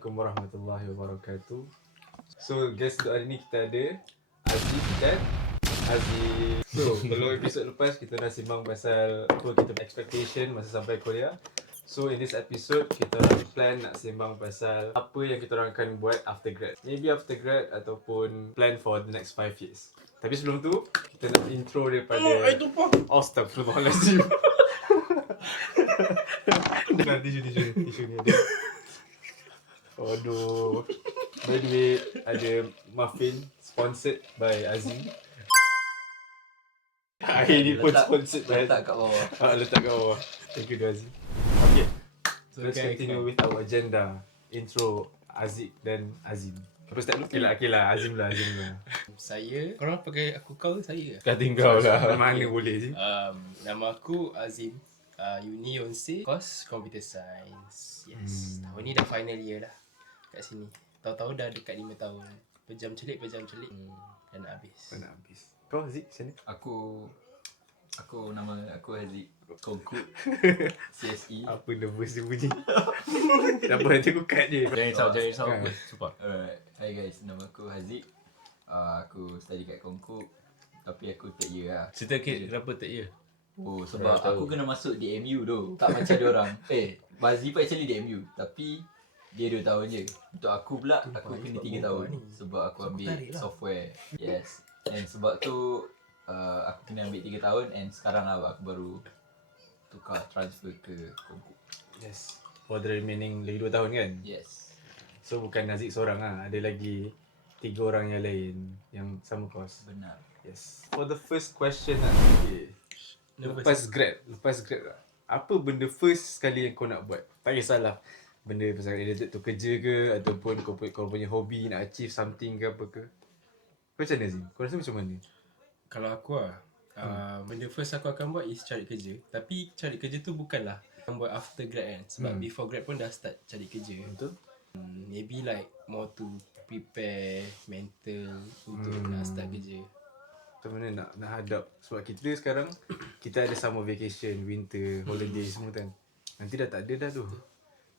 Assalamualaikum warahmatullahi wabarakatuh. So guys, untuk hari ni kita ada Aziz dan Aziz. So kalau episod lepas kita dah simbang pasal apa kita expectation masa sampai Korea. So in this episode kita orang plan nak simbang pasal apa yang kita orang akan buat after grad. Maybe after grad ataupun plan for the next 5 years. Tapi sebelum tu kita nak intro daripada Astagfirullahalazim. Dah tisu ni ada. Aduh. By the way, ada muffin sponsored by Azim. Akhir ni pun sponsored by letak kat bawah. letak kat bawah. Thank you Azim. Okay. So let's continue with our agenda. Intro Aziz dan Azim. Apa start dulu? Okay lah, Azim lah. Saya, korang pakai aku kau ke saya? Kau tinggal lah. Mana boleh Azim? Nama aku Azim. Uni Yonsei, course Computer Science. Yes. Tahun ni dah final year lah kat sini. Tahu-tahu dah dekat 5 tahun. Pejam celik dan nak habis. Nak habis. Kau Aziz sini? Nama aku Haziq Kongku CSE. Apa nervous dia bunyi? Tak apa, nanti aku cut je. Jangan risau apa. Sumpah. Alright. Hi guys, nama aku Haziq. Aku study kat Kongku. Tapi aku third year lah. Cerita kenapa tak ya? Oh, sebab aku kena masuk DMU tu. Tak macam dia orang. Bazi pun actually DMU. Tapi dia 2 tahun je. Untuk aku pula, aku kena 3 tahun. Sebab aku ambil software. Yes. And sebab tu aku kena ambil 3 tahun. And sekarang lah aku baru tukar transfer ke Kongku. Yes. For the remaining lagi 2 tahun kan? Yes. So bukan Aziz seorang lah. Ada lagi 3 orang yang lain yang sama course. Benar. Yes. For the first question lah. Okay. Lepas grad lah. Apa benda first sekali yang kau nak buat? Tak kisahlah benda pasal related tu kerja ke ataupun kau punya hobi nak achieve something ke apa ke. Kau macam mana Zim? Kau rasa macam mana? Kalau aku benda first aku akan buat is cari kerja. Tapi cari kerja tu bukanlah akan buat after grad kan. Sebab before grad pun dah start cari kerja. Betul? Maybe like more to prepare mental untuk nak start kerja. Macam mana nak hadap. Sebab kita sekarang kita ada summer vacation, winter, holiday semua kan. Nanti dah tak ada dah tu.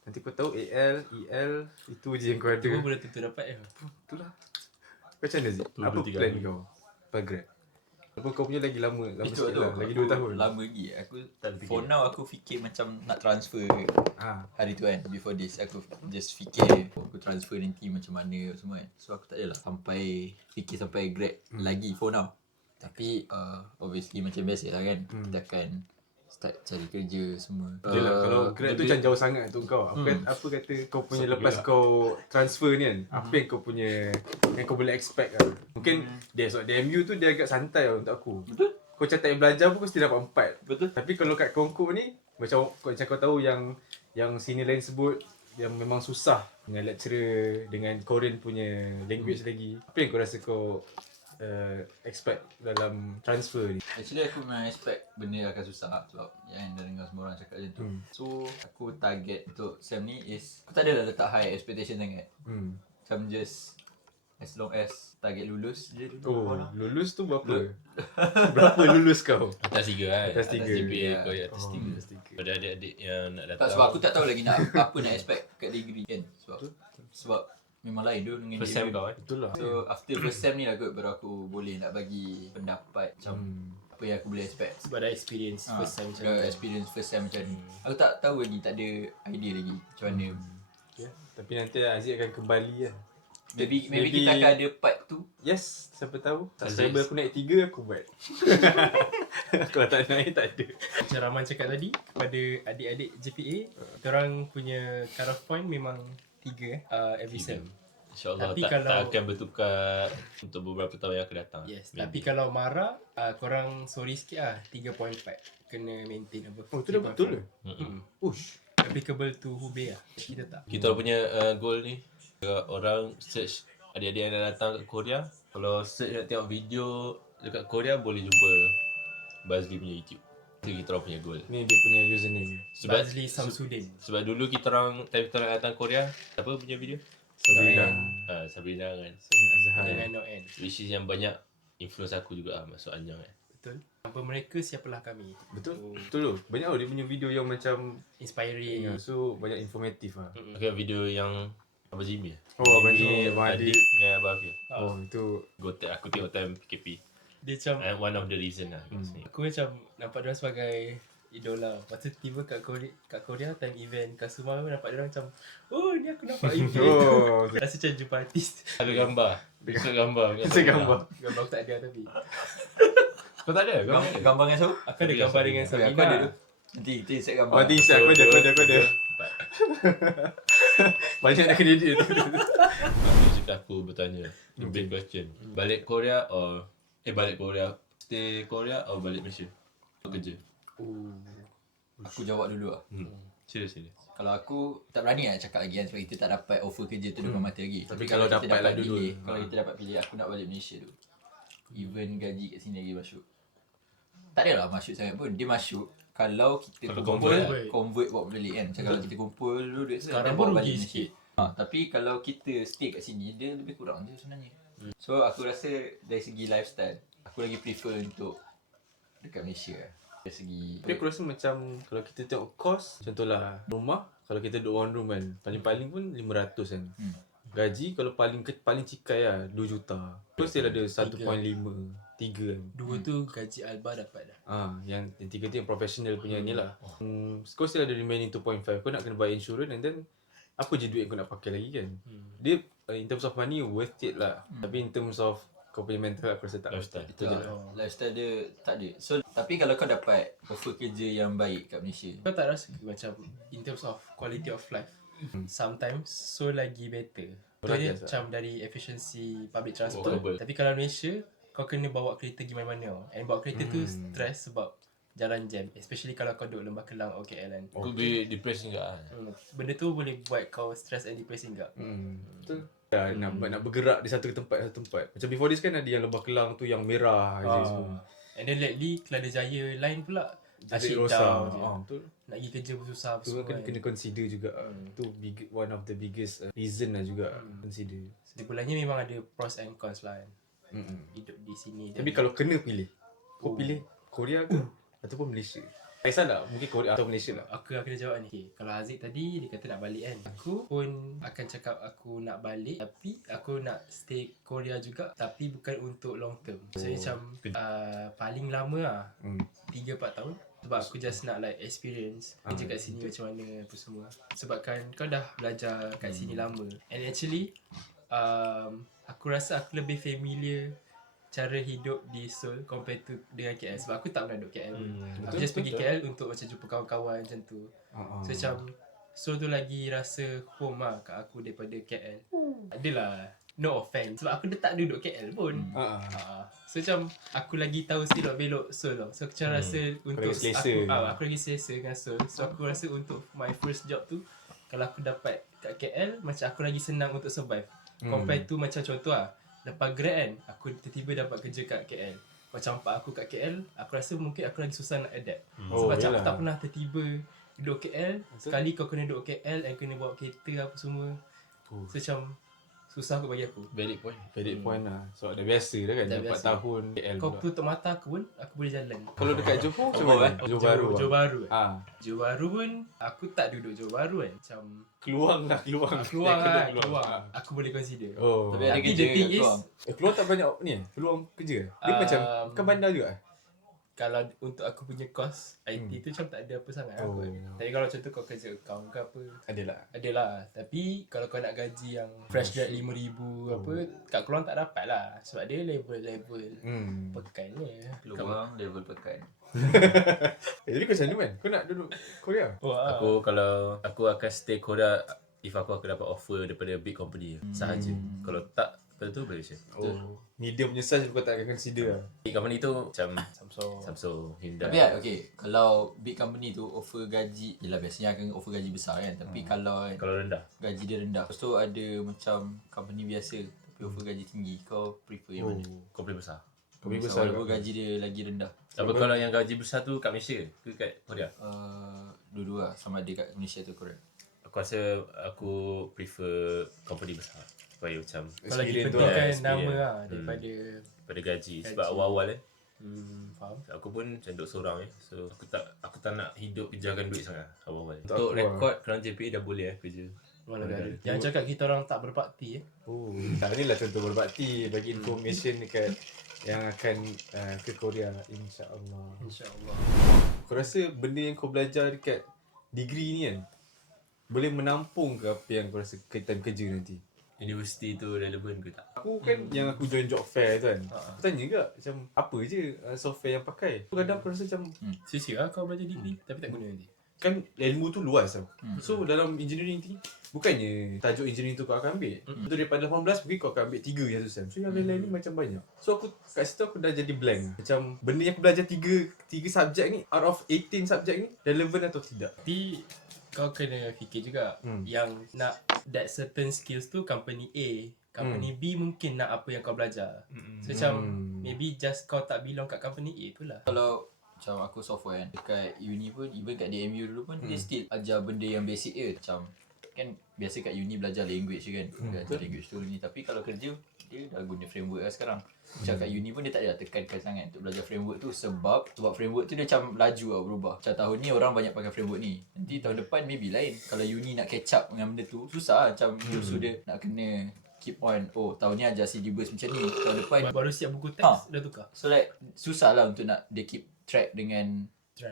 Nanti kau tahu AL, EL itu je yang kau ada. Tu pun boleh tentu dapat ya. Itulah. Kau macam mana Zik? Apa plan kau? Lepas grad? Walaupun kau punya lagi lama sikit lah. Lagi 2 tahun. Lama lagi. Aku for now aku fikir macam nak transfer hari tu kan. Before this aku just fikir aku transfer nanti macam mana semua kan. So aku tak adalah sampai fikir sampai grad lagi for now. Tapi obviously macam biasa lah kan. Kita akan start cari kerja semua. Yelah, kalau grad tu macam jauh sangat tu kau. Apa kata kau punya lepas kau transfer ni kan. Apa yang kau punya yang kau boleh expect kan. Mungkin sebab DMU tu dia agak santai lah untuk aku. Betul. Kau macam tak payah belajar pun mesti dapat 4. Betul. Tapi kalau kat Kongku ni macam kau tahu yang senior lain sebut yang memang susah dengan lecturer dengan Korean punya language lagi. Apa yang kau rasa kau expect dalam transfer ni? Actually aku memang expect benda akan susah lah. Sebab yang dah dengar semua orang cakap macam tu. So aku target untuk SEM ni is aku tak adalah letak high expectation sangat. Macam just as long as target lulus je dulu. Oh, lulus tu berapa? Berapa lulus kau? Atas 3 kan. Atas 3. GPA kau ya atas 3. Atas 3. Pada adik-adik yang nak datang. Tak, sebab aku tak tahu lagi nak apa nak expect kat degree kan. Sebab memang lain tu dengan First sem degree. kau kan. Betul lah. So after first sem ni lah kot baru aku boleh nak bagi pendapat macam apa yang aku boleh expect. Sebab dah experience first sem macam dah experience first sem macam ni. Aku tak tahu lagi, tak ada idea lagi macam mana. Yeah. Tapi nanti Aziz akan kembali lah. Maybe kita akan ada part 2. Yes, siapa tahu. Subscriber aku naik 3 aku buat. Kalau tak naik tak ada. Macam Rahman cakap tadi, kepada adik-adik JPA, korang punya cut off point memang 3 every sem. InsyaAllah Tapi tak kalau- akan bertukar untuk beberapa tahun yang akan datang. Yes, tapi kalau marah, korang sorry sikit lah, 3.4 kena maintain apa. Oh, tu dah betul ke? Ush. Applicable to Hubei lah. Kita tak. Kita punya goal ni, orang search adik-adik yang nak datang ke Korea. Kalau search nak tengok video dekat Korea, boleh jumpa Bazli punya YouTube. Itu kita orang punya goal. Ni dia punya username. Bazli Samsudin. Sebab dulu kita orang, time kita orang datang Korea, apa punya video? Sabrina. Sabrina kan. Azhar. Dengan Noen. Which is yang banyak influence aku juga lah masuk Anyang kan. Betul. Tanpa mereka, siapalah kami. Betul? Betul tu. Banyak tau dia punya video yang macam Inspiring. so banyak informatif lah. Okay, video yang Abang Jimmy. Oh, Abang Jimmy, Abang Adik Adik. dengan Abang Afif. Oh, itu Gotek aku tengok time PKP. Dia macam And one of the reason lah. aku macam nampak dia sebagai idola. Lepas tu tiba kat Korea time event Kasuma pun nampak dia macam, oh ni aku nampak event. Oh, Rasa macam jumpa artis. Ada gambar. Besok gambar. Saya gambar. Gambar aku tak ada tapi. Kau tak ada? Kau ada? Gambar dengan siapa? Aku ada gambar dengan Aku Sabina. ada tu. Nanti kita set gambar. Oh, tinggi aku ada. Empat. Banyak nak kena dia tu. Aku cakap aku bertanya. The big question. Balik Korea or balik Korea. Stay Korea or balik Malaysia? Untuk kerja. Aku jawab dulu lah. Serius. Kalau aku tak berani lah cakap lagi kan sebab kita tak dapat offer kerja tu depan mata lagi. Tapi kalau kita dapat lah dulu. pilih, kalau kita dapat pilih aku nak balik Malaysia tu. Even gaji kat sini lagi masuk. Tak adalah masuk sangat pun. Dia masuk kalau kita Kalau kumpul, convert. convert bawa balik kan. Macam kalau kita kumpul dulu duit tu, Sekarang kita pun bawa rugi balik Malaysia. sikit. Tapi kalau kita stay kat sini, dia lebih kurang je sebenarnya. So aku rasa dari segi lifestyle, aku lagi prefer untuk dekat Malaysia lah. Dari segi Tapi aku rasa macam kalau kita tengok kos, contohlah rumah, kalau kita duduk one room kan, paling-paling pun 500 kan. Gaji kalau paling cikai lah 2 juta. Terus dia ada 1.5, 3 kan. Dua tu gaji Alba dapat dah. Yang 3 tu yang professional punya ni lah. Kau still ada remaining 2.5. Kau nak kena bayar insurance and then apa je duit kau nak pakai lagi kan. Dia in terms of money worth it lah. Tapi in terms of kau punya mental aku rasa tak Lifestyle. Itu je lah. lifestyle dia tak ada. So tapi kalau kau dapat offer kerja yang baik kat Malaysia, Kau tak rasa macam in terms of quality of life, sometimes so lagi better. Orang Dia biasa. macam dari efficiency public transport. Walkable. Tapi kalau Malaysia, kau kena bawa kereta pergi mana-mana. And bawa kereta tu stress sebab jalan jam. Especially kalau kau duduk Lembah Kelang or KL kan. Could be depressing juga lah. Benda tu boleh buat kau stress and depressing juga. Betul. Nak bergerak di satu tempat. Macam before this kan ada yang Lembah Kelang tu yang merah je semua. And then lately Kelada Jaya line pula Jadi asyik rosak. down je. Betul. Nak pergi kerja pun susah apa Tu semua kena, kan. kena consider juga. Tu one of the biggest reason lah juga consider. Sebenarnya memang ada pros and cons lah kan. Hidup di sini. Tapi kalau kena pilih, kau pilih Korea ke ataupun Malaysia? Tak kisahlah, mungkin Korea atau Malaysia lah. Aku akan jawab ni. Okay, kalau Haziq tadi dia kata nak balik kan. Aku pun akan cakap aku nak balik tapi aku nak stay Korea juga tapi bukan untuk long term. So macam paling lama lah 3-4 tahun. Sebab aku just nak like experience kerja kat sini macam mana apa semua. Sebabkan kau dah belajar kat sini lama. And actually aku rasa aku lebih familiar cara hidup di Seoul compared to dengan KL. Sebab aku tak pernah duduk KL pun. Aku just pergi KL untuk macam jumpa kawan-kawan macam tu. So macam Seoul tu lagi rasa home lah kat aku daripada KL. Adalah no offense sebab aku dah tak duduk KL pun. So macam aku lagi tahu silap belok Seoul tau. So aku macam rasa untuk lagi selesa. aku lagi selesa dengan Seoul. So aku rasa untuk my first job tu kalau aku dapat kat KL macam aku lagi senang untuk survive. Compare tu macam contoh lah, lepas grad kan aku tiba-tiba dapat kerja kat KL. Macam pak aku kat KL, aku rasa mungkin aku lagi susah nak adapt. Sebab macam aku yalah. tak pernah tertiba duduk KL. Sekali kau kena duduk KL and kena bawa kereta apa semua. So macam susah kot bagi aku. Valid point. Valid point lah. So dah biasa dah kan, Dah 4 biasa. tahun KL Kau pula. tutup mata aku pun aku boleh jalan. Kalau dekat Johor macam mana? Johor Baru. Johor Baru. Johor Baru pun aku tak duduk Johor Baru kan. Macam Keluar lah. keluar lah, keluar. Aku boleh consider. Oh. tapi ada Tapi kerja the thing kat is, keluar. Keluar tak banyak ni peluang kerja. Dia macam bukan bandar juga. kalau untuk aku punya course IT tu macam tak ada apa sangat lah kot. Tapi kalau contoh kau kerja account ke apa, Adalah. adalah. Tapi kalau kau nak gaji yang fresh grad 5,000 apa, kat keluar tak dapat lah. Sebab dia level-level pekannya. Peluang level pekan. Jadi kau macam mana man? Kau nak duduk Korea? Wah. Aku kalau aku akan stay Korea if aku akan dapat offer daripada big company sahaja. Kalau tak, lepas tu Malaysia. Medium punya size kau tak akan consider lah. Big company tu macam Samsung. Samsung, Hyundai. Tapi kan okay, kalau big company tu offer gaji, yelah biasanya akan offer gaji besar kan. Tapi kalau Kalau rendah. gaji dia rendah, lepas tu ada macam company biasa tapi offer gaji tinggi, kau prefer yang mana? Company besar. Kau bagi Besar besar walaupun gaji dia lagi rendah. Tapi kalau yang gaji besar tu kat Malaysia ke kat Korea? Dua-dua lah, sama ada kat Malaysia tu Korea. Aku rasa aku prefer company besar. Supaya macam Kau lagi Experience tu pentingkan experience. nama lah daripada pada gaji. Sebab awal-awal faham. aku pun macam duduk seorang So aku tak nak hidup kejarkan duit sangat awal-awal. Untuk Untuk aku rekod kerana JPA dah boleh kerja. Mana negara. Jangan cakap kita orang tak berbakti Oh, ni lah contoh berbakti bagi information dekat yang akan ke Korea, insya-Allah. InsyaAllah. Kau rasa benda yang kau belajar dekat degree ni kan boleh menampung ke apa yang kau rasa time kerja nanti? Universiti tu relevan ke tak? Aku kan yang aku join job fair tu kan. Aku tanya juga macam apa je software yang pakai. Kadang aku rasa macam Sia-sia lah kau belajar degree tapi tak guna nanti. kan ilmu tu luas tau. So dalam engineering ni bukannya tajuk engineering tu kau akan ambil. Betul daripada 18 mungkin kau akan ambil 3 yang tu Sam. So yang lain-lain ni macam banyak. So aku kat situ aku dah jadi blank. Macam benda yang aku belajar 3 subjek ni out of 18 subjek ni relevan atau tidak. Tapi kau kena fikir juga yang nak that certain skills tu company A, company B mungkin nak apa yang kau belajar. So macam maybe just kau tak belong kat company A tu lah. Kalau macam aku software kan, dekat uni pun, even kat DMU dulu pun dia still ajar benda yang basic je. Macam kan biasa kat uni belajar language je kan, belajar language tu ni. Tapi kalau kerja dia dah guna framework lah sekarang. Macam kat uni pun dia tak ada tekankan sangat untuk belajar framework tu sebab framework tu dia macam laju lah berubah. Macam tahun ni orang banyak pakai framework ni, nanti tahun depan maybe lain. Kalau uni nak catch up dengan benda tu susah lah. Macam so dia nak kena keep on, oh tahun ni ajar syllabus macam ni, tahun depan Baru siap buku teks dah tukar. so like susah lah untuk nak dia keep track dengan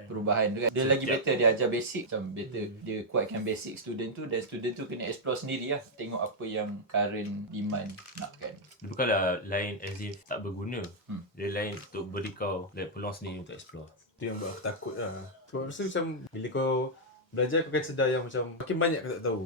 perubahan tu kan. Dia lagi better dia ajar basic, macam better dia kuatkan basic student tu, dan student tu kena explore sendiri lah, tengok apa yang current demand nak kan. Dia bukanlah lain as if tak berguna. Dia lain untuk beri kau peluang sendiri untuk explore. Tu yang buat aku takut lah. Kau rasa macam bila kau belajar kau akan sedar yang macam makin banyak kau tak tahu.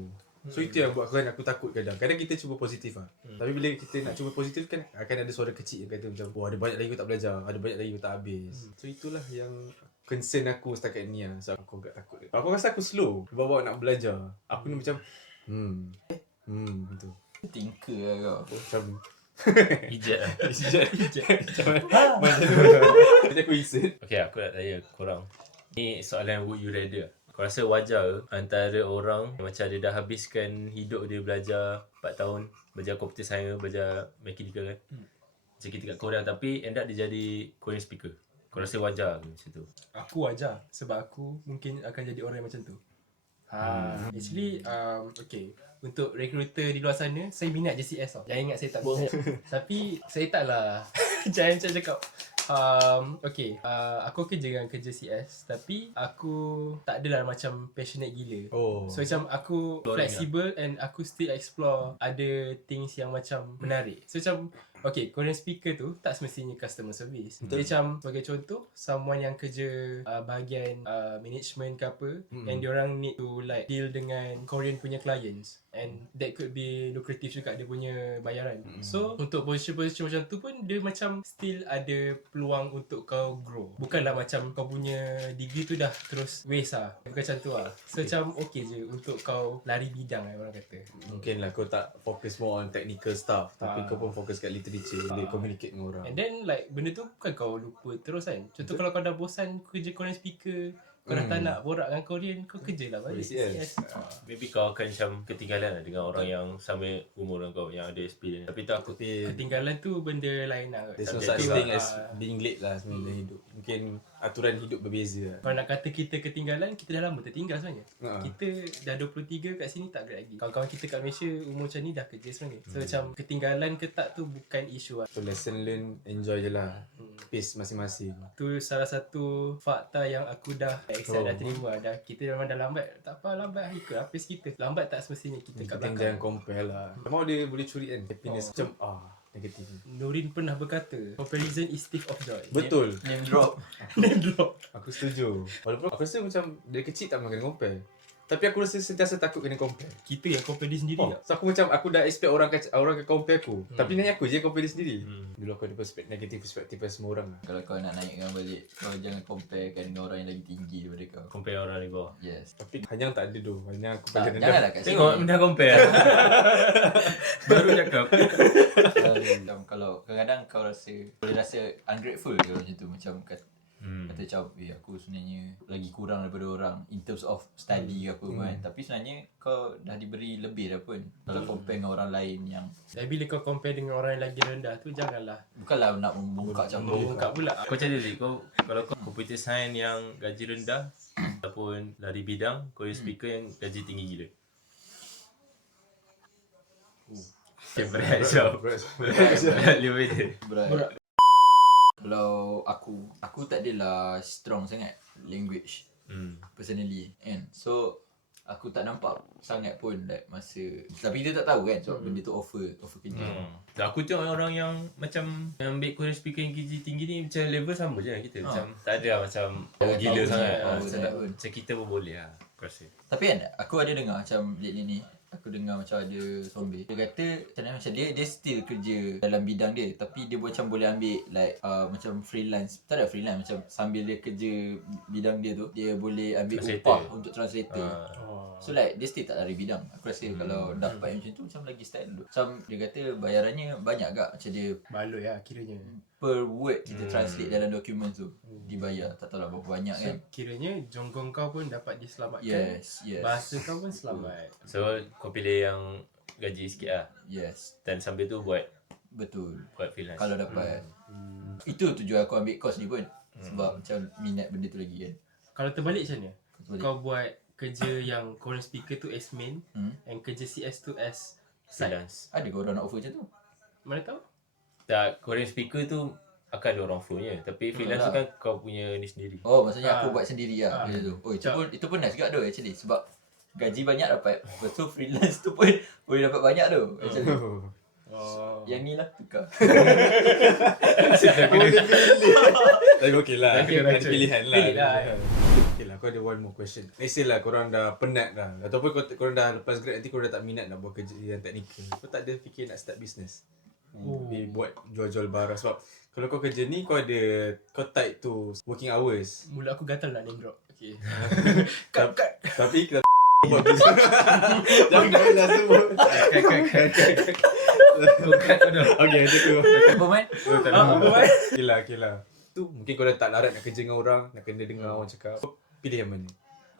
So itu yang buat aku takut kadang. Kadang kita cuba positif lah. Tapi bila kita nak cuba positif kan akan ada suara kecil yang kata macam wah ada banyak lagi kau tak belajar, ada banyak lagi kau tak habis. So itulah yang concern aku setakat ni lah. So aku agak takut. Aku rasa aku slow bawa nak belajar. Aku ni macam tu. Thinker lah kau. Macam Ijat lah. jadi aku insert. Okay, aku nak tanya korang. Ni soalan would you rather. Kau rasa wajar ke antara orang yang macam dia dah habiskan hidup dia belajar 4 tahun, belajar computer science, belajar mechanical kan. Macam kita kat Korea tapi end up dia jadi Korean speaker. Kau rasa wajar ke macam tu? Aku wajar sebab aku mungkin akan jadi orang yang macam tu. Actually okay, untuk recruiter di luar sana saya minat JCS tau. Jangan ingat saya tak minat. Tapi saya taklah jangan macam cakap okay, aku kerja dengan kerja CS tapi aku tak adalah macam passionate gila. So macam aku flexible and aku still explore other things yang macam menarik. So macam okay, Korean speaker tu tak semestinya customer service. Dia macam sebagai contoh someone yang kerja bahagian management ke apa, and diorang need to like deal dengan Korean punya clients, and that could be lucrative juga dia punya bayaran. So untuk position macam tu pun dia macam still ada peluang untuk kau grow. Bukanlah macam kau punya degree tu dah terus waste lah. Bukan macam tu lah. So macam okay je untuk kau lari bidang lah orang kata. Mungkin lah kau tak fokus more on technical stuff, tapi kau pun fokus kat literature, boleh communicate dengan orang. And then like benda tu bukan kau lupa terus kan. Contoh kalau kau dah bosan kerja Korean speaker, kau dah tak nak borak dengan Korean, kau kerja lah balik CS. Maybe kau akan macam ketinggalan lah dengan orang yang sama umur dengan kau, yang ada experience. Tapi tu aku Ketinggalan tu benda lain lah. there's no Subjective such thing lah. as being late lah sebenarnya dalam hidup. Mungkin aturan hidup berbeza lah. Kalau nak kata kita ketinggalan, kita dah lama tertinggal sebenarnya. Kita dah 23 kat sini tak gerak lagi. Kawan-kawan kita kat Malaysia umur macam ni dah kerja sebenarnya. So macam ketinggalan ke tak tu bukan isu lah. So lesson learn, enjoy je lah. Pace masing-masing. Tu salah satu fakta yang aku dah accept, dah terima. Dah, kita memang dah lambat. Tak apa, lambat ikut lah pace kita. Lambat tak semestinya kita kat Kita belakang. jangan compare lah. Mau dia boleh curi kan happiness macam negatif. Nurin pernah berkata, comparison is thief of joy. Betul. Name drop. Name drop. Aku setuju. Walaupun aku rasa macam dari kecil tak makan compare. Tapi aku rasa sentiasa takut kena compare. Kita yang compare diri sendiri tak? So aku macam aku dah expect orang akan compare aku. Tapi nanya aku je compare diri sendiri. Dulu aku ada negatif perspektif semua orang lah. Kalau kau nak naikkan balik, kau jangan comparekan dengan orang yang lagi tinggi daripada kau. compare orang di bawah. Yes. Tapi Hanyang tak ada tu. Hanyang aku Tak, paling rendah. janganlah kat sini. Tengok dah compare. Baru cakap. Macam kalau kadang-kadang kau boleh rasa ungrateful kalau macam tu. Macam kata macam aku sebenarnya lagi kurang daripada orang in terms of study ke apa kan. Tapi sebenarnya kau dah diberi lebih dah pun. Kalau compare dengan orang lain yang Dan bila kau compare dengan orang yang lagi rendah tu, janganlah bukanlah nak membongkak macam tu. bongkak pula. Kau macam ni, kalau kau computer science yang gaji rendah ataupun lari bidang, Korean speaker yang gaji tinggi gila. Berat jauh. Berat lebih dia. Berat. Kalau aku tak adalah strong sangat language personally kan. So aku tak nampak sangat pun like masa, tapi kita tak tahu kan sebab benda tu offer kerja. Aku tengok orang yang macam yang ambil Korean speaker yang kerja tinggi ni macam level sama je dengan kita. Macam tak ada macam gila tahu sangat. je, Macam sangat pun. macam kita pun boleh lah aku rasa. Tapi kan aku ada dengar macam lately ni, aku dengar macam ada zombie. Dia kata macam dia still kerja dalam bidang dia, tapi dia macam boleh ambil like macam freelance. Tak ada freelance, macam sambil dia kerja bidang dia tu, dia boleh ambil Translator. upah untuk translator. Oh. So like dia still tak lari bidang. Aku rasa kalau dapat macam tu macam lagi style dulu. Macam dia kata bayarannya banyak agak, macam dia Baloi lah kiranya. per word kita translate dalam dokumen tu dibayar. Tak tahu lah berapa banyak So kan. kiranya jonggong kau pun dapat diselamatkan. Yes. Bahasa kau pun selamat. So kau pilih yang gaji sikit lah. Yes. Dan sambil tu buat Betul. freelance. Kalau dapat. Itu tujuan aku ambil course ni pun. Sebab macam minat benda tu lagi kan. Kalau terbalik macam mana? Betul. Kau buat kerja yang Korean speaker tu as main and kerja CS tu as side. freelance. Ada ke orang nak offer macam tu? Mana tahu? Tak, Korean speaker tu akan ada orang flow-nya. Tapi freelance tu lah. kan kau punya ni sendiri. Oh, maksudnya aku Ah. buat sendiri lah benda tu. Oh, Macam- itu pun nice juga tu actually. Sebab gaji banyak dapat. Lepas tu freelance tu pun boleh dapat banyak tu actually. Oh. Yang ni lah tukar. Tapi okey lah. Okey, Ada betul. pilihan lah. Pilih lah. Okay lah, aku ada one more question. Let's say lah korang dah penat dah. Ataupun korang dah lepas grad nanti korang dah tak minat nak buat kerja yang teknikal. Kau tak ada fikir nak start business? Buat jual-jual barang. Sebab kalau kau kerja ni kau tied to working hours. Mulut aku gatal nak name drop. Okay. Tapi kita buat business. Jangan sebut. Bukan kau dah. Okay, macam tu. Apa man? Okay lah. Tu mungkin kau dah tak larat nak kerja dengan orang, nak kena dengar orang cakap. Kau pilih yang mana?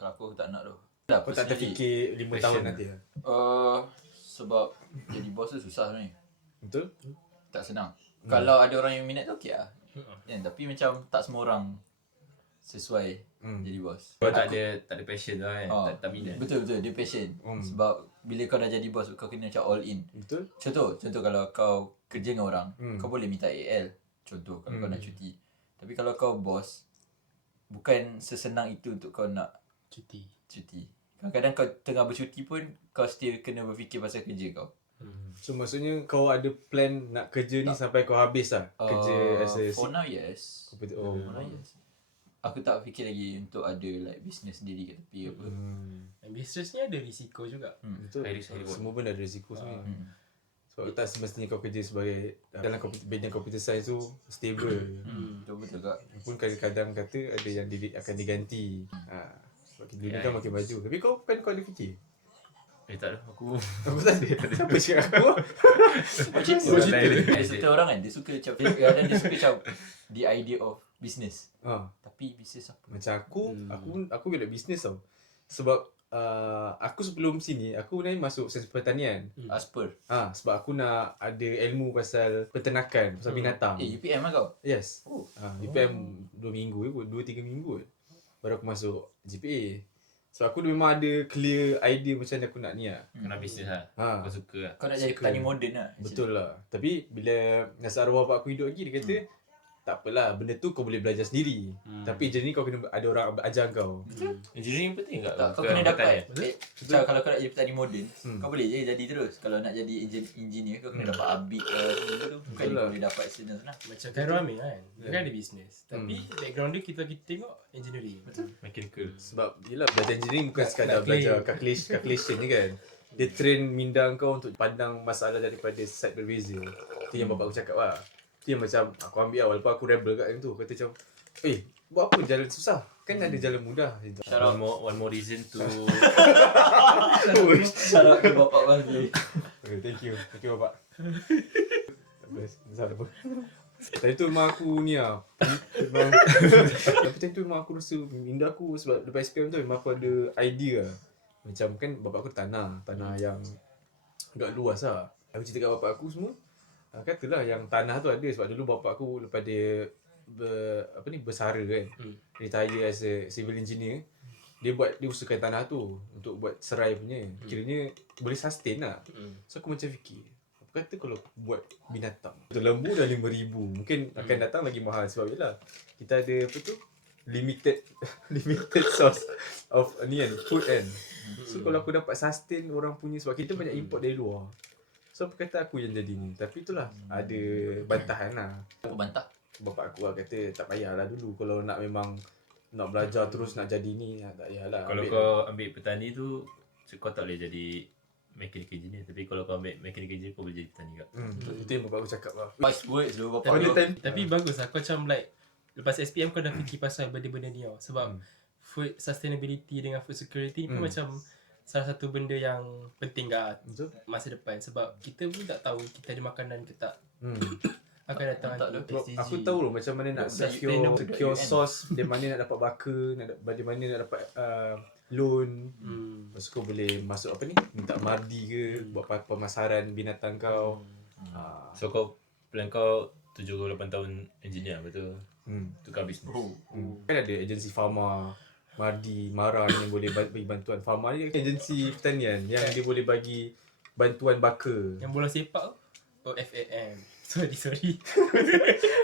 Kalau aku tak nak tu. Kau tak terfikir 5 tahun nanti lah. Sebab jadi bos tu susah sebenarnya. Betul? Tak senang. Kalau ada orang yang minat tu okey lah. Kan, tapi macam tak semua orang sesuai jadi bos. Kau tak ada passion tu kan. Tak minat. Betul dia passion. Sebab bila kau dah jadi bos kau kena macam all in. Betul? Contoh kalau kau kerja dengan orang, kau boleh minta AL. Contoh kalau kau nak cuti. Tapi kalau kau bos, bukan sesenang itu untuk kau nak Cuti. cuti. Kadang-kadang kau tengah bercuti pun kau still kena berfikir pasal kerja kau. So maksudnya kau ada plan nak kerja ni sampai kau habis lah? Kerja as a... For now yes. Oh. For now yes. Aku tak fikir lagi untuk ada like business sendiri kat tepi apa. Dan business ni ada risiko juga. Betul. High risk, high reward. Semua pun ada risiko sebenarnya. Sebab tak semestinya kau kerja sebagai dalam bidang computer science tu stable. Betul kak. Pun kadang-kadang kata ada yang akan diganti. Sebab dunia kan makin maju. Tapi kau ada fikir? Tak ada. Aku Aku tak ada. Siapa cakap aku? Macam tu. lain. Ada certain orang kan dia suka macam kadang dia suka macam the idea of business. Tapi business apa? Macam aku bila bisnes tau. Sebab aku sebelum sini aku ni masuk sains pertanian. Asper. Sebab aku nak ada ilmu pasal peternakan, pasal binatang. UPM lah kau? Yes. UPM 2 minggu 2-3 minggu baru aku masuk GPA. So aku memang ada clear idea macam mana aku nak ni lah. Kau nak bisnes lah. Kau suka lah. Kau nak jadi petani moden lah. Betul lah. Tapi bila nasa arwah bapak aku hidup lagi, dia kata tak apalah, benda tu kau boleh belajar sendiri. Tapi jenis kau kena ada orang ajar kau. Engineering penting tak? Tak, kau kena dapat. Macam kalau kau nak jadi petani moden, kau boleh je jadi terus. Kalau nak jadi engineer, kau kena dapat abik semua tu. Bukan kau boleh dapat senang-senang. Macam Khairul Amin kan. Dia kan ada business. Tapi background dia kita tengok engineering. Betul. Mechanical. Sebab yelah belajar engineering bukan sekadar nak belajar claim. calculation je kan. Dia train minda kau untuk pandang masalah daripada side berbeza. Itu yang bapak aku cakap lah. Itu yang macam aku ambil lah walaupun aku rebel kat yang tu. Kata macam buat apa jalan susah? Kan ada jalan mudah. One more reason to Syarat ke bapak Fazli. Okay, thank you bapak. Salah apa. Tapi tu memang aku ni lah. Tapi time tu memang aku rasa minda aku sebab lepas SPM tu memang aku ada idea lah. Macam kan bapak aku tanah yang agak luas lah. Aku cerita kat bapak aku semua. Katalah yang tanah tu ada sebab dulu bapak aku lepas dia bersara kan. Retire as a civil engineer. dia usahakan tanah tu untuk buat serai punya. Kiranya boleh sustain lah. So aku macam fikir, apa kata kalau buat binatang tu, lembu dah 5,000, mungkin akan datang lagi mahal sebab yelah kita ada apa tu, limited source of ni kan, food kan. So kalau aku dapat sustain orang punya, sebab kita banyak import dari luar, so apa kata aku yang jadi ni. Tapi itulah ada bantahan lah. Aku bantah. Bapak aku lah kata tak payahlah dulu, kalau nak memang nak belajar terus nak jadi ni, tak payahlah. Kalau kau ambil petani tu, kau tak boleh jadi mechanical engineer. Tapi kalau kau ambil mechanical engineer, kau boleh jadi petani juga. Itu yang bapak aku cakap lah. Wise words dulu bapak Pada aku. time Tapi bagus lah. Kau macam like lepas SPM kau dah fikir pasal benda-benda ni tau. Sebab food sustainability dengan food security ni pun macam salah satu benda yang penting lah betul. masa depan. Sebab kita pun tak tahu kita ada makanan ke tak. Akan datang Tak ada nanti. SDG. Aku tahu loh macam mana nak Sustainable secure source, dari mana nak dapat baka, dari mana nak dapat loan. Lepas tu kau boleh masuk apa ni, minta mardi ke, buat pemasaran binatang kau. So kau plan kau 7 ke 8 tahun engineer, betul? Tukar bisnes. Kan ada agensi Pharma, Mardi, Mara ni yang boleh bagi bantuan. Pharma ni agensi pertanian yang dia boleh bagi bantuan baka. Yang bola sepak tu. Oh, FAM. Sorry.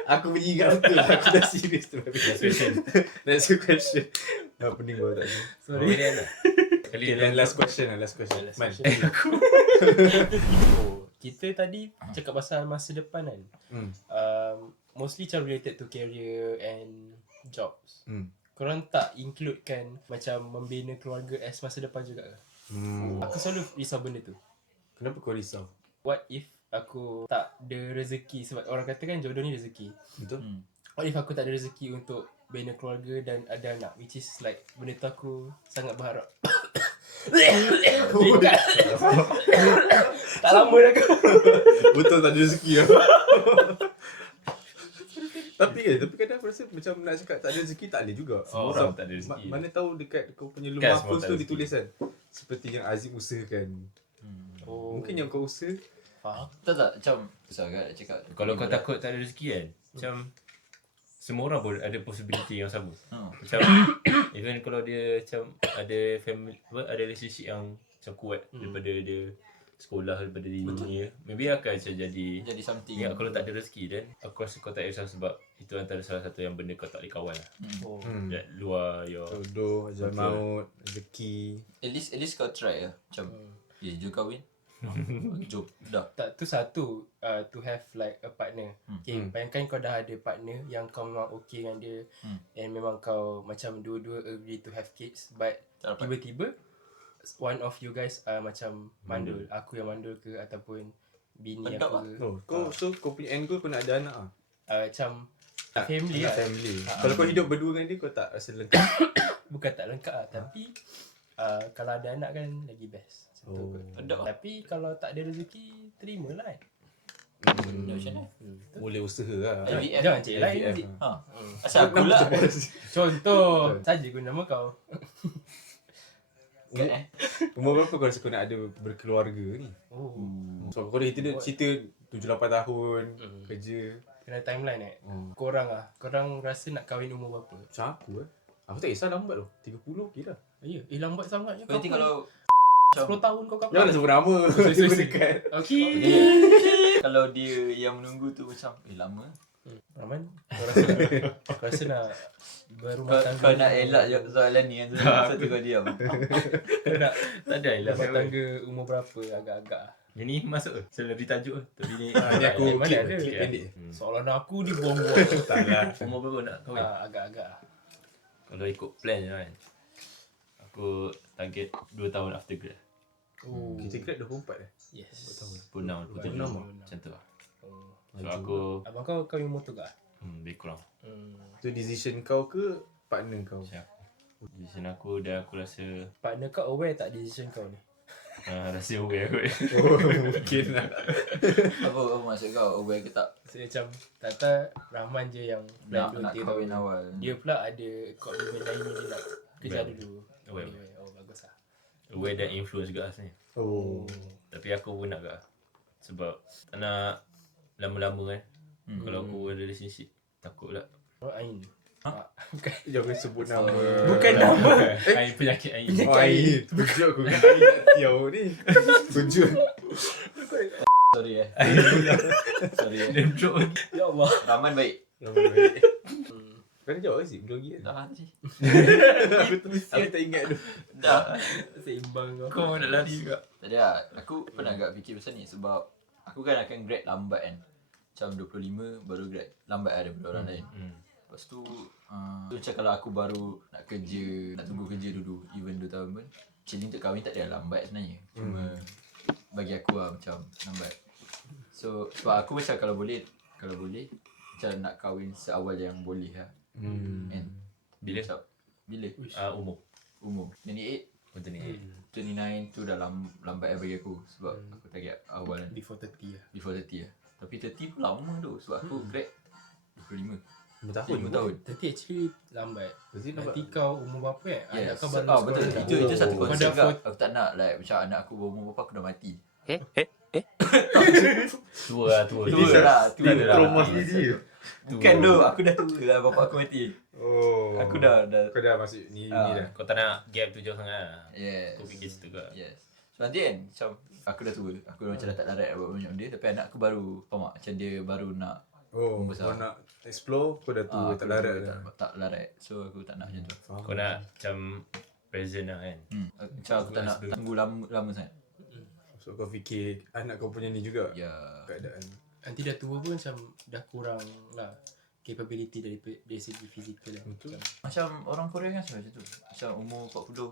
Aku punya ingat betul lah. Aku dah serius tu. Next question. Pening baru tak ni. Sorry. Okay, then last question. Man. Kita tadi cakap pasal masa depan kan. Mostly macam related to career and jobs. Korang tak include kan macam membina keluarga as masa depan juga ke? Aku selalu risau benda tu. Kenapa kau risau? What if aku tak ada rezeki, sebab orang kata kan jodoh ni rezeki. Betul? What if aku tak ada rezeki untuk bina keluarga dan ada anak, which is like benda tu aku sangat berharap. Tak lama dah kau. Betul tak ada rezeki lah. Tapi kadang aku rasa macam nak cakap tak ada rezeki tak boleh juga. Semua orang tak ada rezeki. Mana tahu dekat kau punya Kan lemah semua pun tak tu ada ditulis kan, seperti yang Azim usahakan. Mungkin yang kau usaha. Faham? Tak macam susah kan nak cakap. Kalau kau takut tak ada rezeki kan, macam semua orang pun ada possibility yang sama. Macam even kalau dia macam ada family, ada relationship yang macam kuat daripada dia sekolah, daripada dia, maybe akan macam jadi something. ingat kalau tak ada rezeki, dan aku rasa kau tak risau sebab itu antara salah satu yang benda kau tak boleh kawal lah. That luar your Jodoh, ajal Betul. maut, rezeki. At least kau try lah. Macam jom kahwin. Jom dah. Tak, tu satu to have like a partner. Okay, bayangkan kau dah ada partner yang kau memang okay dengan dia, and memang kau macam dua-dua agree to have kids, but Tak dapat. tiba-tiba one of you guys macam mandul, aku yang mandul ke ataupun bini Pedap aku ke. So kau punya end goal kau nak ada anak ah. Macam family lah. Family. Kalau kau hidup berdua dengan dia, kau tak rasa lengkap. Bukan tak lengkap lah, tapi kalau ada anak kan lagi best. Macam tu kot. Pedap lah. Tapi kalau tak ada rezeki, terimalah kan. Benda macam mana? Boleh usaha lah. IVF. Jangan cik lain IVF. nanti. Asal aku lah. Contoh saja guna nama kau. Umur berapa kau rasa kau nak ada berkeluarga ni? So kau dah cerita 7-8 tahun kerja. Kena timeline Korang korang rasa nak kahwin umur berapa? Macam aku aku tak kisah lambat loh. 30 okey dah. Ya, lambat sangat je. Nanti kalau 10 tahun kau kahwin. Janganlah sebut nama. Sebut dekat. Okey. kalau dia yang menunggu tu macam lama. Rahman, kau rasa nak berumah tangga? Kau nak elak je soalan ni kan. Satu kau diam. Kau nak tak ada lah. berumah tangga umur berapa agak-agak? Yang ni masuk ke? Saya lebih tajuk ke? Tapi ni Ni aku Mana clip ada? clip pendek. Soalan aku dibuang-buang. tak lah. Umur berapa nak kahwin? Agak-agak. Kalau ikut plan je kan, aku target 2 tahun after grad. Kita grad 24 Yes. 26, 27 macam tu lah. So aku Abang kau kahwin umur tu tak? lebih kurang Tu decision kau ke partner kau? macam decision aku, dan aku rasa Partner kau aware tak decision kau ni? rasa aware kot. Mungkin lah. Apa maksud kau? Aware ke tak? So macam Tata Rahman je yang plan Nak 2-3 kahwin tahun. awal. Dia pula ada komitmen lain ni, dia nak kejar Aware. dulu. Aware. Oh bagus lah. Aware dan influence juga sebenarnya. Oh. Tapi aku pun nak juga, sebab tak nak lama-lama kan. Kalau aku ada relationship, takut pula Oh Ain. Jangan sebut nama. Bukan nama. Air penyakit air. Oh, air. Tunjuk aku kan air nak tiaw ni. Tunjuk. Sorry Sorry Name drop. Ya Allah. Rahman baik. Kau dah jawab sih? Belum lagi kan? Dah nanti. Aku tak ingat tu. Dah. Seimbang kau. Kau nak lari juga. Tadi lah, aku pernah agak fikir pasal ni sebab aku kan akan grad lambat kan. Macam 25 baru grad. Lambat lah daripada orang lain. Lepas tu, macam kalau aku baru nak kerja, nak tunggu kerja dulu, even 2 tahun pun, actually untuk kahwin tak ada lambat sebenarnya. Cuma bagi aku lah macam lambat. So, sebab aku macam kalau boleh, macam nak kahwin seawal yang boleh lah. Kan? Bila? Macam, bila? Umur. Umur. 28, Betul ni. 29 tu dah lambat lah bagi aku. Sebab aku target awal kan. Before 30 lah. Before 30 lah. Tapi 30 pun lama tu. Sebab aku grad 25. 5 tahun. 5 tahun. 30 actually lambat. Berarti nampak. Nanti kau umur berapa kan? Anak kau baru betul. sekolah. Itu satu Kau konsep dah juga. Aku tak nak like macam anak aku berumur berapa aku dah mati. Tua lah. Tua lah. Trauma sendiri. Bukan tu. Aku dah tua lah bapak aku mati. Oh. Aku dah. Kau dah masuk ni dah. Kau tak nak gap tu jauh sangat lah. Yes. Kau fikir situ ke? Yes. So nanti kan macam aku dah tua. Aku dah macam dah tak larat nak buat banyak benda. Tapi anak aku baru, faham tak? Macam dia baru nak Oh, besar. kau nak explore, kau dah tua, aku tak dah larat tua, dah. tak larat. So aku tak nak macam tu. Faham. Kau nak macam present lah kan? Macam aku tak nak tunggu lama sangat. So kau fikir anak kau punya ni juga Ya. keadaan. Nanti dah tua pun macam dah kurang lah capability dari segi fizikal lah. Betul. Macam orang Korea kan macam tu. Macam umur 40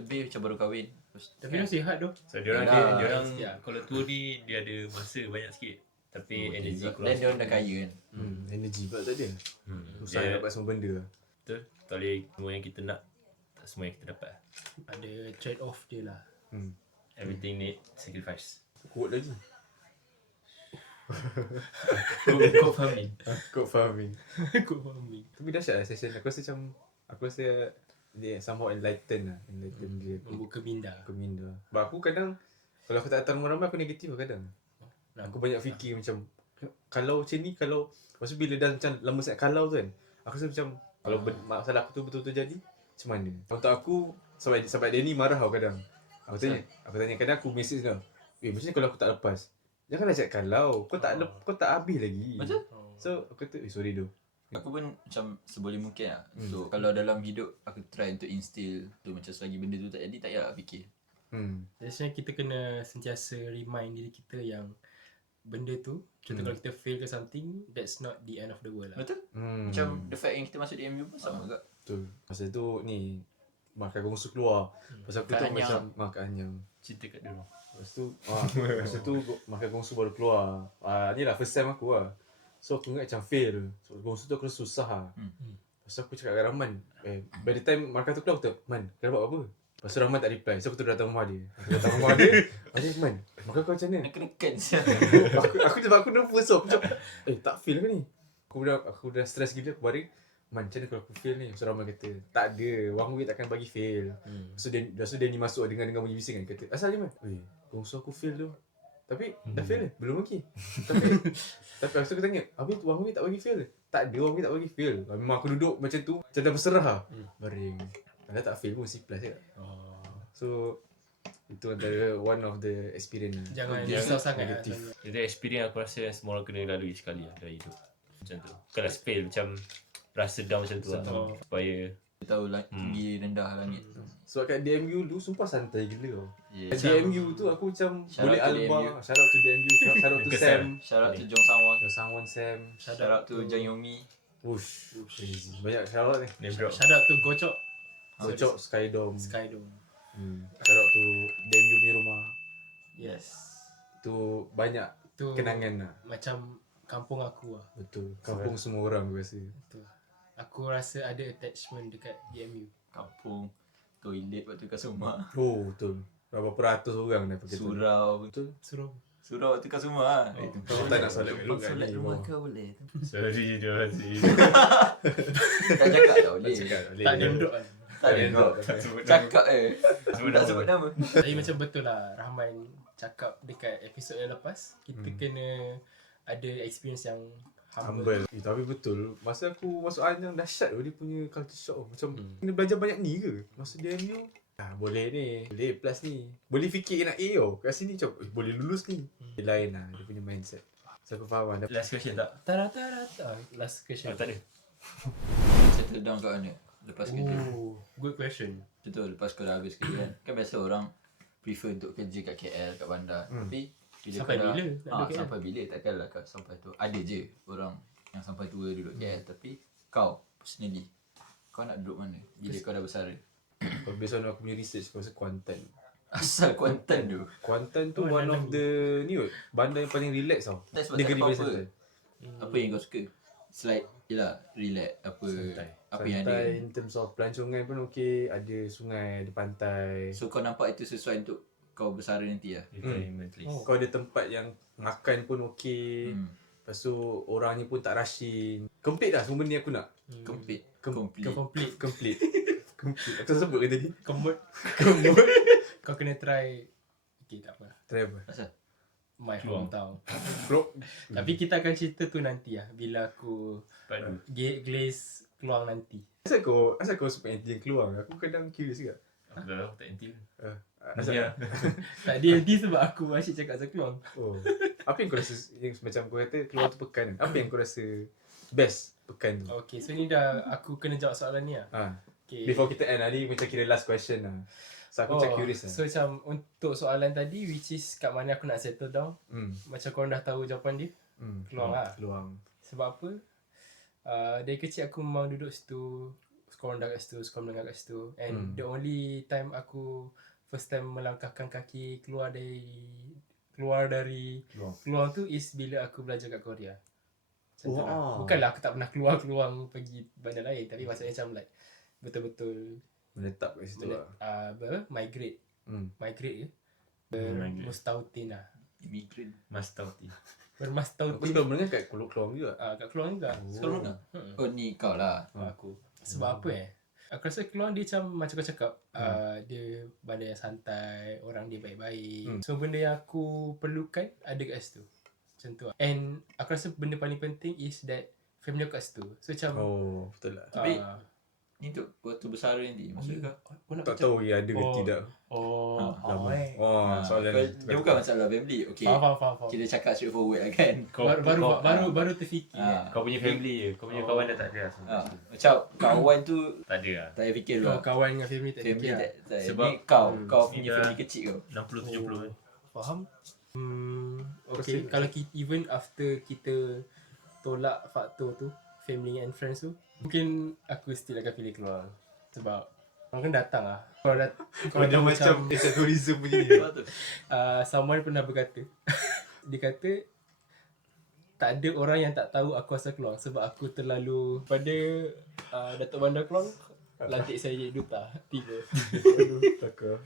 lebih macam baru kahwin. Terus, Tapi dia sihat tu. So diorang Yalah. diorang Ya. kalau tua ni dia ada masa banyak sikit. Tapi energy Dan kurang. dia orang dah kaya kan. Energy pula tak ada. Susah Dia, nak dapat semua benda. betul. Tak boleh semua yang kita nak. Tak semua yang kita dapat. Ada trade off dia lah. Everything need sacrifice. Kuat lagi. Kau faham ni? Kau farming. Aku farming. Tapi dahsyat lah session. Aku rasa macam, aku rasa dia somehow enlighten lah. Enlighten dia. Membuka minda. Aku minda. Sebab aku kadang, kalau aku tak datang ramai-ramai aku negatif lah kadang. Aku banyak fikir macam, kalau macam ni, kalau, lepas tu bila dah macam lama sangat kalau tu kan, aku rasa macam, kalau masalah aku tu betul-betul jadi, macam mana? Untuk aku, sebab dia ni marah tau kadang. Aku tanya kadang aku message kau, macam ni kalau aku tak lepas? Janganlah cakap kalau, kau tak habis lagi. Betul. So aku kata, sorry doh. Aku pun macam seboleh mungkin lah. So kalau dalam hidup aku try untuk instill tu macam selagi benda tu tak jadi tak payah fikir. Jadi sebenarnya kita kena sentiasa remind diri kita yang benda tu, contoh kalau kita fail ke something, that's not the end of the world lah. Betul? Macam the fact yang kita masuk di MU pun sama juga. Betul. Masa tu ni, makan gongsu keluar. Pasal aku Kat tu Anyang. macam makan anyang. Cerita kat dia orang. Lepas tu makan gongsu baru keluar. Ni lah first time aku lah. So aku ingat macam fail. So gongsu tu aku rasa susah lah. Lepas tu aku cakap kat Rahman, by the time makan tu keluar aku tu, Man, kau buat apa? Lepas tu Rahman tak reply. So aku tu datang rumah dia. Aku datang rumah dia. Man, makan kau macam mana? Nak kena siap. aku nervous so. Aku macam, tak fail ke ni? Aku dah stress gila. Aku baring, Man, macam mana kalau aku fail ni? So Rahman kata, tak ada. Wang Wei takkan bagi fail. Lepas tu dia ni masuk dengan bunyi bising kan. Kata, asal je Man? Gongsu aku fail tu. Tapi dah fail belum lagi. Tapi lepas tu aku tanya, habis Wang Wei tak bagi fail? Tak ada, Wang Wei tak bagi fail. Memang aku duduk macam tu, macam dah berserah lah. Baring. Dah tak fail pun C+ je. So itu antara one of the experience lah. Jangan Jangan risau sangat lah. negatif. Itu experience aku rasa yang semua orang kena lalui sekali lah dalam hidup. Macam tu. Bukanlah fail macam rasa down macam tu lah. Supaya Dia tahu tinggi rendah langit tu. Sebab kat DMU dulu sumpah santai gila tau. Yeah. Kat DMU tu aku macam Shout boleh out to alba. DMU. Shout out to DMU. Shout out to Sam. Shout out to Jong Sangwon. Sangwon Sam. Shout out to Jang Yomi. Wush. Crazy. Banyak shout out ni. name drop. Shout out to Gocok Gocok Skydome. Skydome. Shout out to DMU punya rumah. Yes. Tu banyak Tu kenangan lah. macam kampung aku lah. Betul. Kampung semua orang aku rasa. Betul. Aku rasa ada attachment dekat DMU. Kampung. Toilet waktu kat rumah. Oh betul. Berapa peratus orang dah pakai tu. Surau. Betul. Suruh. Surau waktu kat rumah. Kau tak nak solat kat rumah Solat ni. rumah kau boleh. Sorry dia masih. Tak cakap tak boleh. Tak ada duduk kan. Tak ada kau. Cakap tak sebut nama. Tapi macam betul lah Rahman cakap dekat episod yang lepas, kita kena ada experience yang Humble. Tapi betul, masa aku masuk Anyang dahsyat dia punya culture shock. Macam kena belajar banyak ni ke? Masa dia MU, boleh ni, boleh plus ni. Boleh fikir nak A tau. Kat sini macam boleh lulus ni. Dia lain lah dia punya mindset. So aku faham lah. Last question tak? Last question. Tak ada. Settle down kat mana? Lepas kerja. Good question. Betul, lepas kau dah habis kerja kan. Kan biasa orang prefer untuk kerja kat KL, kat bandar. Tapi bila Sampai kau dah, bila nak duduk KL? sampai bila takkanlah kau sampai tu. Ada je orang yang sampai tua duduk KL. Tapi kau personally, kau nak duduk mana bila kau dah bersara? Kalau based on aku punya research, aku rasa Kuantan. Asal Kuantan tu. Kuantan tu one of the ni kot, bandar yang paling relax tau. That's sebab Negeri tak Barisan apa-apa. Selatan. Apa yang kau suka? Selain yelah, relax apa Santai. apa yang ada. Santai in terms of pelancongan pun okey, ada sungai, ada pantai. So kau nampak itu sesuai untuk kau bersara nanti lah. Retirement place. Kau ada tempat yang makan pun okey. Lepas tu orangnya pun tak rushing. Complete dah semua benda ni aku nak. Complete. Complete. Complete. Aku sebut ke tadi? Kemut. Kau kena try. Okay, tak apa. Try apa? Asal? My Keluar. hometown. Vlog. Tapi kita akan cerita tu nanti lah. Bila aku Padu. glaze keluar nanti. Asal kau suka anti yang keluar? Aku kadang curious juga. Aku dah tahu tak NT. Asal Ya. Tak dia nanti sebab aku asyik cakap pasal keluar. Oh. Apa yang kau rasa yang macam kau kata keluar tu pekan kan? Apa yang kau rasa best pekan tu? Okay, so ni dah aku kena jawab soalan ni lah. Okay. Before kita end ni macam kira last question lah. So aku macam curious lah. So macam untuk soalan tadi, which is kat mana aku nak settle down, macam korang dah tahu jawapan dia, keluar lah. Keluar. Sebab apa? Dari kecil aku memang duduk situ, sekolah rendah kat situ, sekolah menengah kat situ. And the only time aku first time melangkahkan kaki keluar tu is bila aku belajar kat Korea. Macam tu lah. Bukanlah aku tak pernah keluar pergi bandar lain, tapi maksudnya macam like betul-betul Menetap kat situ lah. migrate ke? Migrate. Mustautin lah. Immigrant. Mas tahu ti. Aku Bermustautin. suka mendengar kat Keluang juga. Kat keluar juga. Sekolah mana? Oh ni kau lah. Aku. Sebab apa aku rasa keluar dia macam kau cakap, dia bandar yang santai, orang dia baik-baik. So benda yang aku perlukan ada kat situ. Macam tu lah. And aku rasa benda paling penting is that family aku kat situ. So macam Betul lah. Tapi ni untuk waktu bersara nanti maksud kau? Tak tahu ya ada ke tidak. lama. Soalan Dia bukan masalah family. Okay. Faham. Kita cakap straightforward lah kan. Baru terfikir. Kau punya family je. Kau punya kawan dah tak ada lah. Macam kawan tu Tak ada lah. tak payah fikir Kau lah. kawan dengan family tak Family fikir lah. tak. Sebab Ni kau punya ni dah- family kecil kau. 60-70 kan. Faham? Okay, kalau even after kita tolak faktor tu, family and friends tu, mungkin aku still akan pilih keluar. Sebab orang kan datang lah. Kalau Dia macam tourism punya ni. Sebab tu. someone pernah berkata, dia kata tak ada orang yang tak tahu aku asal keluar sebab aku terlalu pada Datuk Bandar Keluang lantik saya jadi duta 3. Takut.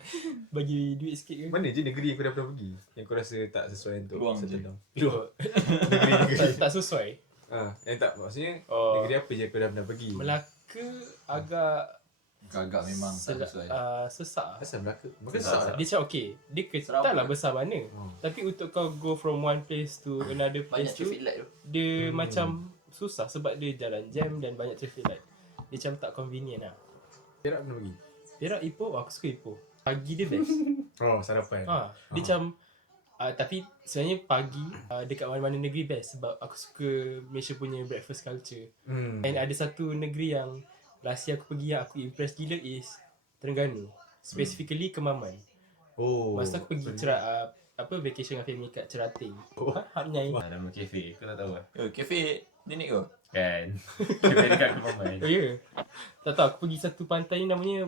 Bagi duit sikit ke? Mana je negeri yang kau dah pernah pergi? Yang kau rasa tak sesuai untuk Keluang settle je. down? tak sesuai. Yang tak maksudnya Oh. negeri apa je kau dah pernah pergi? Melaka agak Agak memang tak sesuai. sesak. Asal Melaka? Melaka Sesak. sesak tak? Dia cakap okay, dia Sarawak. tak lah besar mana. Tapi untuk kau go from one place to another Banyak place tu, traffic light tu. dia macam susah sebab dia jalan jam dan banyak traffic light. Dia macam tak convenient lah. Perak pernah pergi? Perak Ipoh, aku suka Ipoh. Pagi dia best. Sarapan. Dia macam tapi sebenarnya pagi dekat mana-mana negeri best sebab aku suka Malaysia punya breakfast culture. And ada satu negeri yang last year aku pergi yang aku impress gila is Terengganu. Specifically Kemaman. Masa aku pergi vacation dengan family kat Cerating. Hak nyai. Nama kafe. Kau tak tahu lah. Kafe nenek kau. Kan. Kafe dekat Kemaman. Oh ya. Tak tahu aku pergi satu pantai ni namanya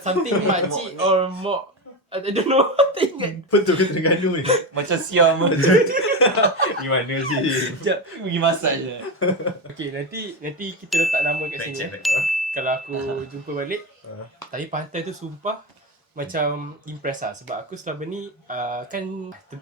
something makcik or Mok. I don't know. Tak ingat. Betul ke Terengganu ni? Macam siam. Gimana sih? Sekejap. Pergi masak je. Okay, nanti kita letak nama kat Back sini. check. Kalau aku jumpa balik. Tapi pantai tu sumpah macam impress lah. Sebab aku selama ni kan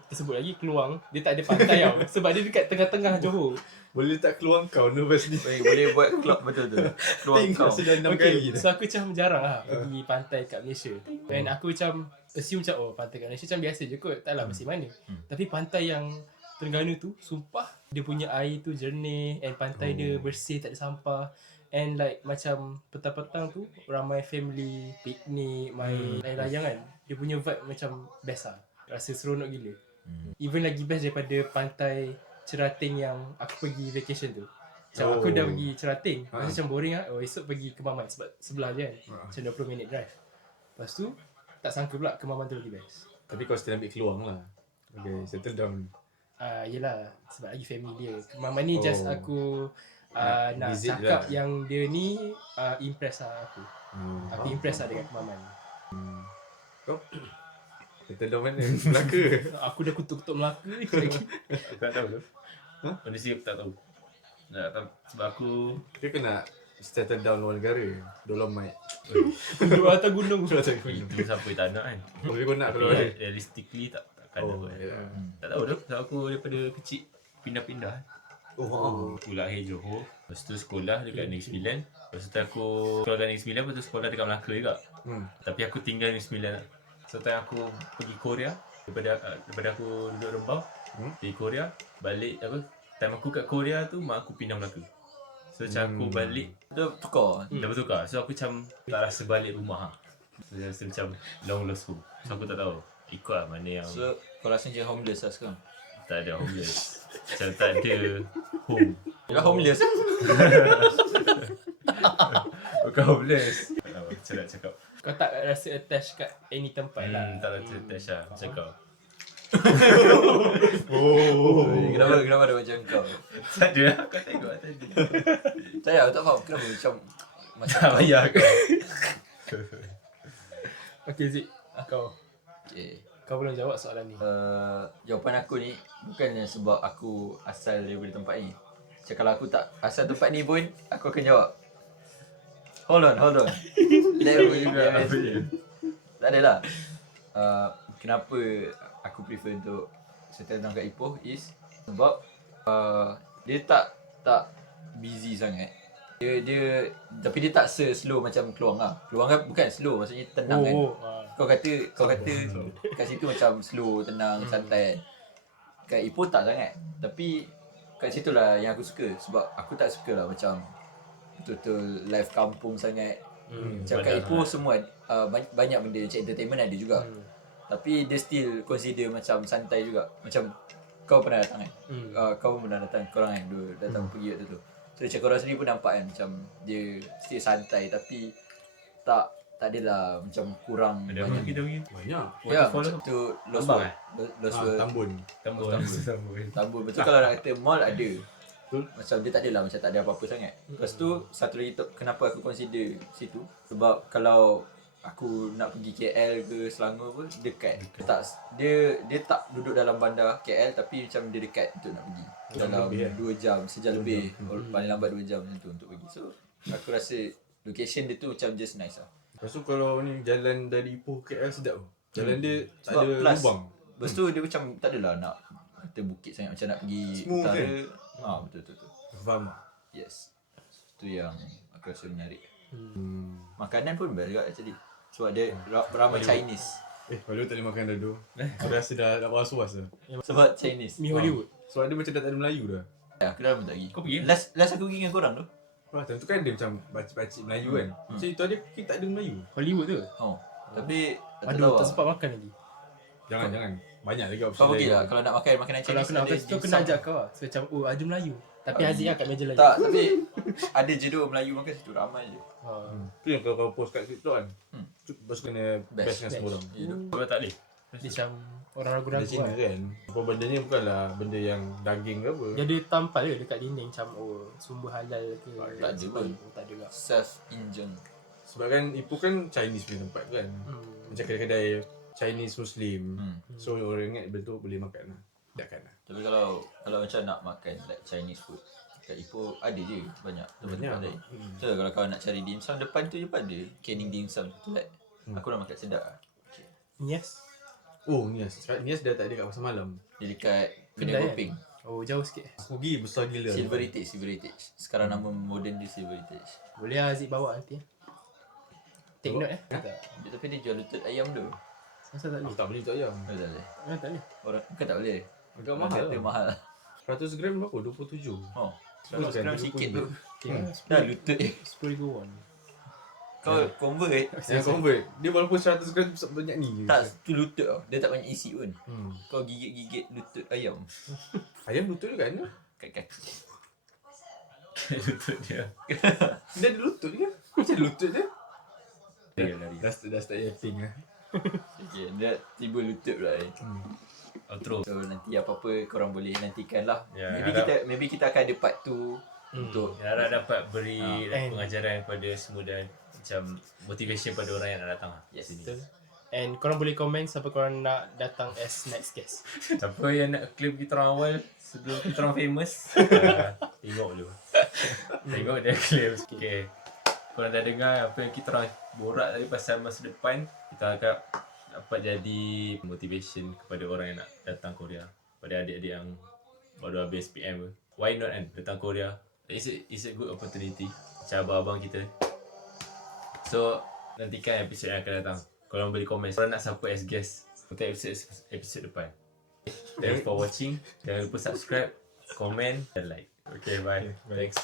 tersebut lagi Keluang. Dia tak ada pantai tau. Sebab dia dekat tengah-tengah Johor. Boleh tak keluar kau nervous ni? Boleh buat club betul tu. Keluar kau. Tengok sudah 6 kali dah. So aku macam jarang lah pergi pantai kat Malaysia. Dan aku macam assume macam pantai kat Malaysia macam biasa je kot. Taklah mesti mana. Tapi pantai yang Terengganu tu sumpah dia punya air tu jernih and pantai dia bersih, tak ada sampah. And like macam petang-petang tu ramai family piknik, main air layang kan. Dia punya vibe macam best lah. Rasa seronok gila. Even lagi best daripada pantai Cerating yang aku pergi vacation tu. Macam aku dah pergi Cerating, rasa macam boring lah. Esok pergi Kemaman sebab sebelah je kan. Macam 20 minit drive. Lepas tu tak sangka pula Kemaman tu lagi best. Tapi kau still ambil keluang lah. Okay, settle down. Yelah, sebab lagi family dia. Kemaman ni just aku nak visit cakap lah. yang dia ni impress lah aku. Aku impress lah dengan Kemaman. Kau? Settle down mana? Melaka. Aku dah kutuk-kutuk Melaka ni lagi. Aku tak tahu tu. Kondisi aku tak tahu. Sebab aku Dia kena settle down luar negara. Dolomite. Duduk atas gunung. itu siapa yang tak nak kan. Tapi kau nak keluar Tapi dia. realistically takkan Oh, dapat. yalah. Tak tahu tu. Sebab aku daripada kecil pindah-pindah. Aku lahir Johor. Lepas tu sekolah dekat Negeri Sembilan. Lepas tu aku sekolah dekat Negeri Sembilan. Lepas tu sekolah dekat Melaka juga. Tapi aku tinggal Negeri Sembilan. So time aku pergi Korea. Daripada aku duduk Rembau. Pergi Korea. Balik apa. Time aku kat Korea tu mak aku pindah Melaka. So macam aku balik Dia tukar. dah bertukar. So aku macam tak rasa balik rumah. So rasa macam long lost home. So aku tak tahu. Ikut lah mana yang So kau rasa macam homeless lah sekarang. tak ada homeless. Macam tak ada home. Dia homeless. Bukan homeless. Tak tahu macam nak cakap. Kau tak rasa attached kat any tempat lah. Tak rasa attached lah. Macam kau. Kenapa ada macam kau? Tak ada lah. Kau tengok lah tadi. Saya aku tak faham kenapa macam Tak payah kau. Okay Zik, kau okay. Kau belum jawab soalan ni. Jawapan aku ni bukannya sebab aku asal daripada tempat ni. Macam kalau aku tak asal tempat ni pun aku akan jawab. Hold on. Tak adalah. Kenapa aku prefer untuk settle down kat Ipoh is sebab dia tak busy sangat. Dia tapi dia tak slow macam Keluang lah. Keluang kan bukan slow, maksudnya tenang kan. Kau kata kat situ macam slow, tenang, santai kan. Kat Ipoh tak sangat. Tapi kat situ lah yang aku suka. Sebab aku tak suka lah macam betul-betul live kampung sangat. Macam kat Ipoh semua banyak benda macam entertainment ada juga. Tapi dia still consider macam santai juga. Macam kau pernah datang kan? Kau pun pernah datang, korang kan dua datang pergi waktu tu. So macam korang sendiri pun nampak kan macam dia still santai tapi tak adalah macam kurang Ada apa banyak. kita pergi? Banyak. Ya, Waterfall macam tu Lost Tambang World. Lost World. Tambun. Tambun. Tambun. Betul kalau nak kata mall ada. Macam dia tak adalah macam tak ada apa-apa sangat. Lepas tu satu lagi kenapa aku consider situ sebab kalau aku nak pergi KL ke Selangor pun dekat. Dia tak duduk dalam bandar KL tapi macam dia dekat untuk nak pergi. Dalam 2 jam, sejam lebih. Paling lambat 2 jam macam tu untuk pergi. So aku rasa location dia tu macam just nice lah. Lepas tu kalau ni jalan dari Ipoh ke KL sedap. Jalan dia tak Sebab ada plus, lubang. Lepas tu dia macam tak adalah nak kata bukit sangat macam nak pergi Smooth utara. kan? Betul. Faham tak? Yes. Itu yang aku rasa menarik. Makanan pun best juga actually. Sebab dia ramai Chinese. Kalau tak boleh makan dah tu. Aku rasa dah was-was dah. Sebab Chinese. Mi Hollywood. Sebab dia macam dah tak ada Melayu dah. Aku dah lama tak pergi. Kau pergi? Last aku pergi dengan korang tu. Wah, tentu kan dia macam pakcik-pakcik Melayu kan. Macam itu ada kita tak ada Melayu. Hollywood tu. Oh. Tapi tak Aduh, tahu tak lah. sempat makan lagi. Jangan. Banyak lagi opsi Kau pergi lain. lah kalau nak makan makanan Kalau Chinese. aku nak ada makan situ, aku dim nak sum. ajak kau lah. So macam, ada Melayu. Tapi Haziq lah kat meja lain. Tak, tapi ada je tu Melayu makan situ ramai je. Tu yang kalau kau post kat situ kan. Lepas kena Best. best dengan semua orang. Ya tu. Kau tak boleh. Dia macam orang Ada ragu-ragu Cina lah. kan. Apa bendanya bukanlah benda yang daging ke apa. Dia ada tampal ke dekat dinding macam sumber halal ke. Tak ada pun. Tak ada lah. Self-injun. Sebab kan Ipoh kan Chinese punya tempat kan. Macam kedai-kedai Chinese Muslim. So orang ingat betul boleh makan lah. Takkan lah. Tapi kalau macam nak makan like Chinese food kat Ipoh ada je banyak tempat-tempat lain. So kalau kau nak cari dim sum depan tu je pun ada Canning dim sum tu like. Aku dah makan sedap lah. Nias. Oh Nias. Nias dah tak ada kat pasar malam. Dia dekat Kedai Kedai kan? Koping. Oh, jauh sikit. Aku pergi besar gila. Silver Heritage. Sekarang nama moden dia Silver Heritage. Boleh lah Haziq bawa nanti. Take note Tak. Tapi dia jual lutut ayam tu. Masa tak Aku boleh. tak beli tu ayam. Tak boleh. Tak boleh. Orang bukan tak boleh. Agak Orang mahal kata lah. mahal. 100 gram berapa? 27. Oh, Bukan, 100 gram sikit tu. Okay, Dah lutut je. 10,000 won. Kau convert. Yang convert. Dia walaupun 100 gram banyak ni je. Tak, tu lutut tau. Dia tak banyak isi pun. Hmm. Kau gigit-gigit lutut ayam Ayam lutut juga kan? kat kaki. Lutut dia. Dia ada lutut ke? Macam lutut dia? Lari. Dah start yapping lah. Okay, dia tiba lutut pula ni. Outro. So nanti apa-apa korang boleh nantikan lah. Ya, Maybe kita akan ada part 2 untuk Harap dapat beri and- pengajaran kepada semua dan macam motivation pada orang yang nak datang lah Yes. sini. Betul. And korang boleh komen siapa korang nak datang as next guest. Siapa yang nak claim kita orang awal sebelum kita orang famous, tengok dulu. Tengok dia claim. Okay. Korang dah dengar apa yang kita orang borak tadi pasal masa depan, kita agak dapat jadi motivation kepada orang yang nak datang Korea. Pada adik-adik yang baru habis PM ke. Why not kan datang Korea? It's a good opportunity. Macam abang-abang kita. So, nantikan episod yang akan datang. Korang boleh komen. Korang nak siapa as guest untuk episod depan. Thanks for watching. Jangan lupa subscribe, komen dan like. Okay, bye. Bye. Thanks.